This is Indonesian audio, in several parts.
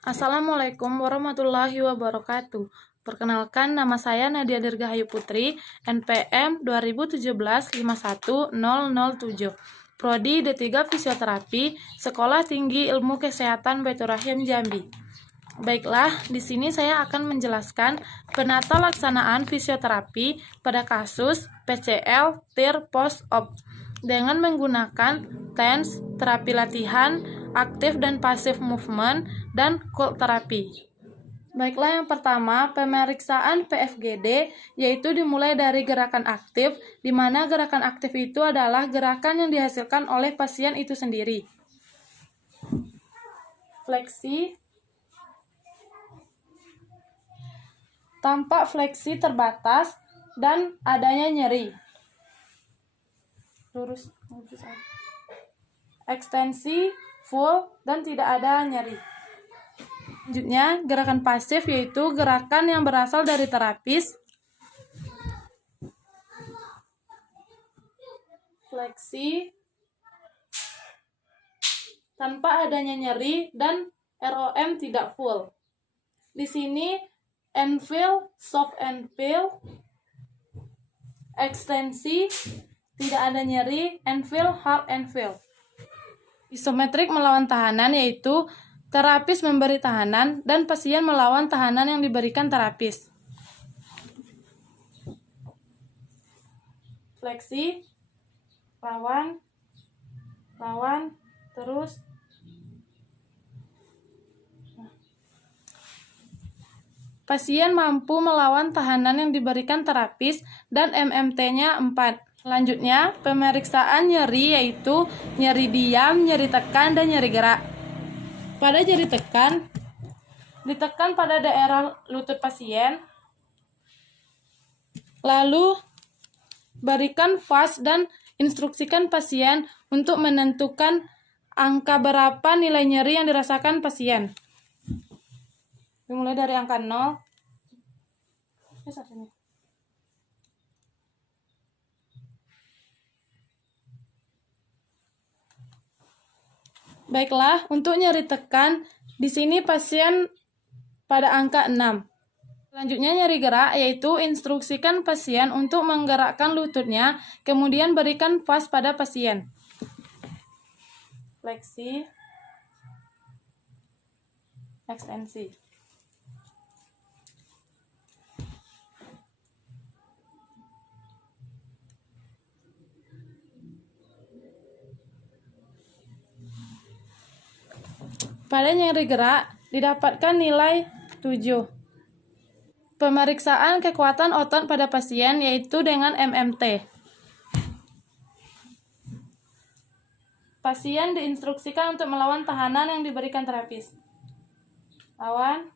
Assalamualaikum warahmatullahi wabarakatuh. Perkenalkan, nama saya Nadia Dirgahayu Putri, NPM 2017-51007. Prodi D3 Fisioterapi, Sekolah Tinggi Ilmu Kesehatan Baitur Rahim Jambi. Baiklah, di sini saya akan menjelaskan penata laksanaan fisioterapi pada kasus PCL TIR post-op dengan menggunakan TENS, terapi latihan, aktif dan pasif movement, dan cold terapi. Baiklah, yang pertama, pemeriksaan PFGD, yaitu dimulai dari gerakan aktif, di mana gerakan aktif itu adalah gerakan yang dihasilkan oleh pasien itu sendiri. Fleksi, tampak fleksi terbatas dan adanya nyeri. Lurus. Ekstensi full dan tidak ada nyeri. Selanjutnya, gerakan pasif yaitu gerakan yang berasal dari terapis. Fleksi tanpa adanya nyeri dan ROM tidak full. Di sini and feel, soft and feel, ekstensi, tidak ada nyeri, and feel, hard and feel. Isometrik melawan tahanan yaitu terapis memberi tahanan dan pasien melawan tahanan yang diberikan terapis. Fleksi, lawan, terus. Pasien mampu melawan tahanan yang diberikan terapis dan MMT-nya 4. Selanjutnya, pemeriksaan nyeri yaitu nyeri diam, nyeri tekan, dan nyeri gerak. Pada nyeri tekan, ditekan pada daerah lutut pasien, lalu berikan vas dan instruksikan pasien untuk menentukan angka berapa nilai nyeri yang dirasakan pasien. Dimulai dari angka 0. Baiklah, untuk nyeri tekan, di sini pasien pada angka 6. Selanjutnya nyeri gerak, yaitu instruksikan pasien untuk menggerakkan lututnya, kemudian berikan vas pada pasien. Fleksi, ekstensi. Pada nyeri gerak, didapatkan nilai 7. Pemeriksaan kekuatan otot pada pasien yaitu dengan MMT. Pasien diinstruksikan untuk melawan tahanan yang diberikan terapis. Lawan,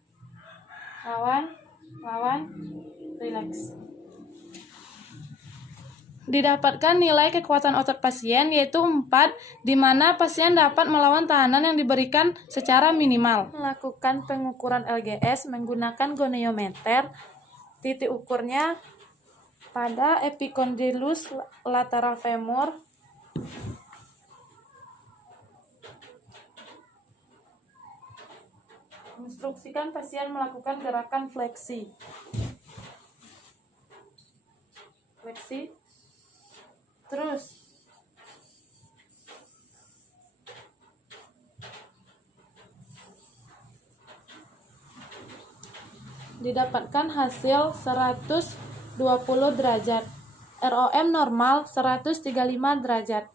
rileks. Didapatkan nilai kekuatan otot pasien yaitu 4, di mana pasien dapat melawan tahanan yang diberikan secara minimal. Melakukan pengukuran LGS menggunakan goniometer. Titik ukurnya pada epicondylus lateral femur, instruksikan pasien melakukan gerakan fleksi. Terus didapatkan hasil 120 derajat. ROM normal 135 derajat.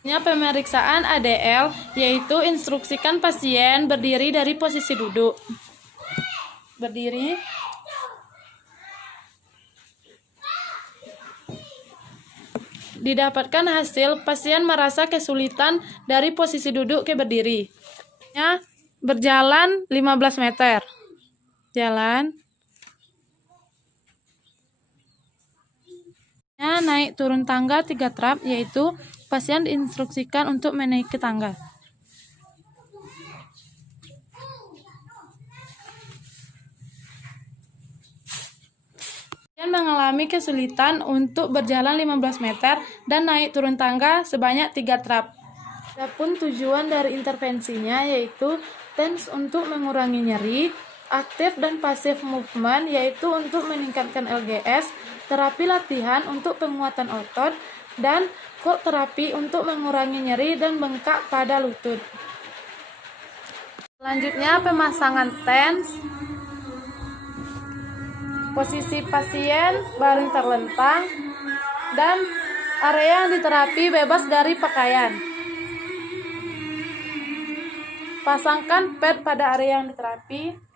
Pemeriksaan ADL yaitu instruksikan pasien berdiri dari posisi duduk. Berdiri. Didapatkan hasil pasien merasa kesulitan dari posisi duduk ke berdiri. Berjalan 15 meter. Jalan. Naik turun tangga 3 trap, yaitu pasien diinstruksikan untuk menaiki tangga. Pasien mengalami kesulitan untuk berjalan 15 meter dan naik turun tangga sebanyak 3 trap. Adapun tujuan dari intervensinya yaitu TENS untuk mengurangi nyeri, aktif dan pasif movement yaitu untuk meningkatkan LGS, terapi latihan untuk penguatan otot, dan cold terapi untuk mengurangi nyeri dan bengkak pada lutut. Selanjutnya pemasangan TENS. Posisi pasien baring terlentang dan area yang diterapi bebas dari pakaian. Pasangkan pad pada area yang diterapi.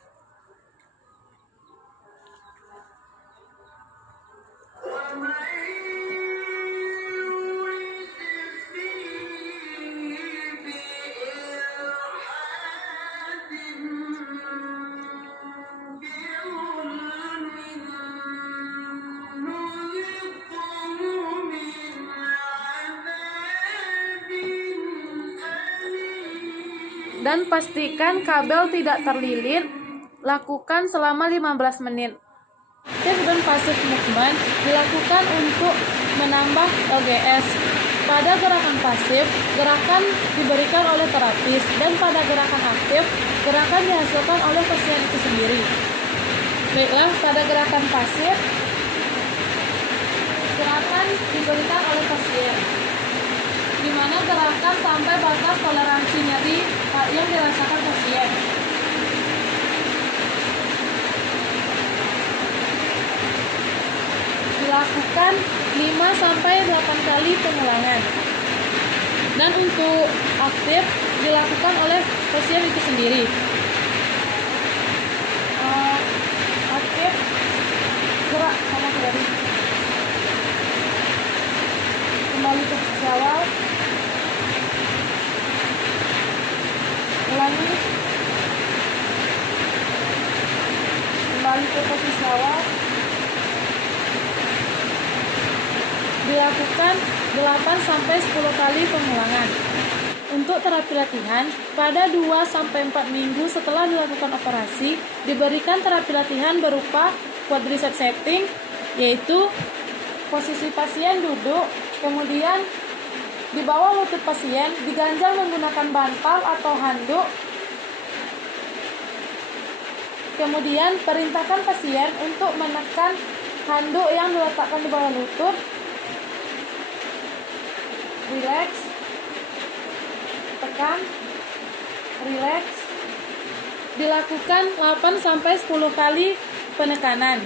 Dan pastikan kabel tidak terlilit. Lakukan selama 15 menit. Aktif dan pasif movement dilakukan untuk menambah LGS. Pada gerakan pasif, gerakan diberikan oleh terapis, dan pada gerakan aktif, gerakan dihasilkan oleh pasien itu sendiri. Baiklah, pada gerakan pasif, gerakan diberikan oleh pasien, di mana gerakan sampai batas toleransi nyeri yang dirasakan pasien. Dilakukan 5-8 kali pengulangan. Dan untuk aktif dilakukan oleh pasien itu sendiri. Aktif gerak sama kembali. Kembali ke posisi awal. Ulangi. Kembali ke posisi awal. Dilakukan 8-10 kali pengulangan. Untuk terapi latihan, pada 2-4 minggu setelah dilakukan operasi, diberikan terapi latihan berupa quadriceps setting, yaitu posisi pasien duduk, kemudian di bawah lutut pasien diganjal menggunakan bantal atau handuk. Kemudian perintahkan pasien untuk menekan handuk yang diletakkan di bawah lutut. Relax, tekan, relax. Dilakukan 8-10 kali penekanan.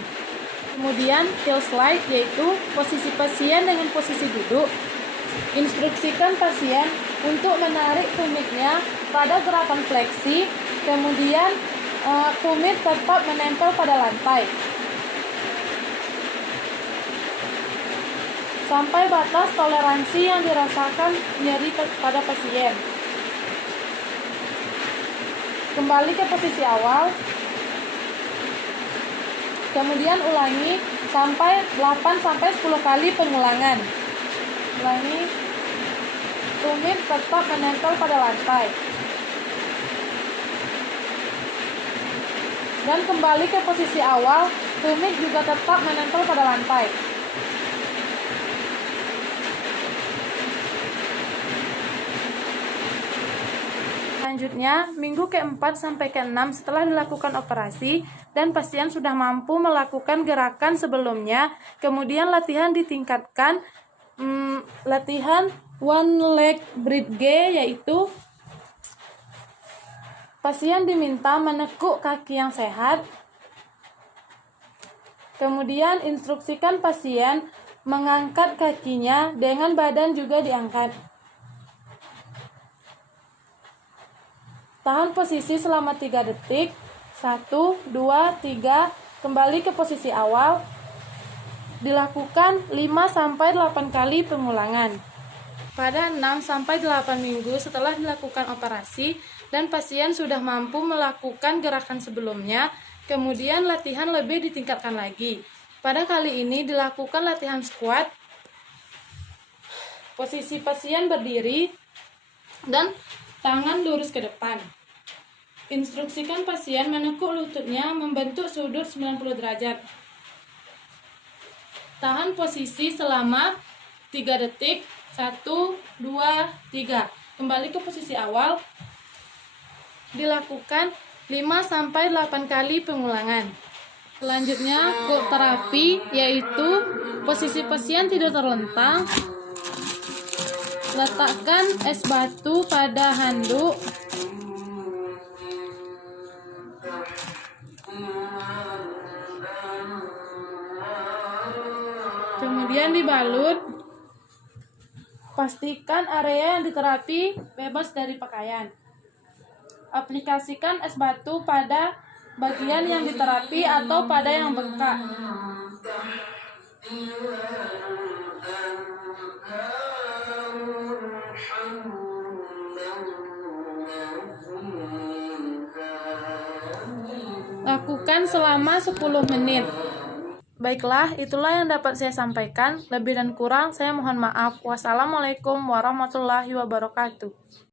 Kemudian heel slide, yaitu posisi pasien dengan posisi duduk. Instruksikan pasien untuk menarik tumitnya pada gerakan fleksi, kemudian tumit tetap menempel pada lantai sampai batas toleransi yang dirasakan nyeri pada pasien. Kembali ke posisi awal, kemudian ulangi sampai 8-10 kali pengulangan. Ulangi, tumit tetap menempel pada lantai. Dan kembali ke posisi awal, tumit juga tetap menempel pada lantai. Selanjutnya, minggu ke-4 sampai ke-6 setelah dilakukan operasi dan pasien sudah mampu melakukan gerakan sebelumnya, kemudian latihan ditingkatkan. Latihan one leg bridge, yaitu pasien diminta menekuk kaki yang sehat. Kemudian instruksikan pasien mengangkat kakinya dengan badan juga diangkat. Tahan posisi selama 3 detik. 1, 2, 3. Kembali ke posisi awal. Dilakukan 5-8 kali pengulangan. Pada 6-8 minggu setelah dilakukan operasi dan pasien sudah mampu melakukan gerakan sebelumnya, kemudian latihan lebih ditingkatkan lagi. Pada kali ini dilakukan latihan squat. Posisi pasien berdiri dan tangan lurus ke depan. Instruksikan pasien menekuk lututnya membentuk sudut 90 derajat. Tahan posisi selama 3 detik. 1, 2, 3. Kembali ke posisi awal. Dilakukan 5-8 kali pengulangan. Selanjutnya, cold terapi yaitu posisi pasien tidur terlentang. Letakkan es batu pada handuk. Kemudian dibalut. Pastikan area yang diterapi bebas dari pakaian. Aplikasikan es batu pada bagian yang diterapi atau pada yang bengkak. Lakukan selama 10 menit. Baiklah, itulah yang dapat saya sampaikan. Lebih dan kurang, saya mohon maaf. Wassalamualaikum warahmatullahi wabarakatuh.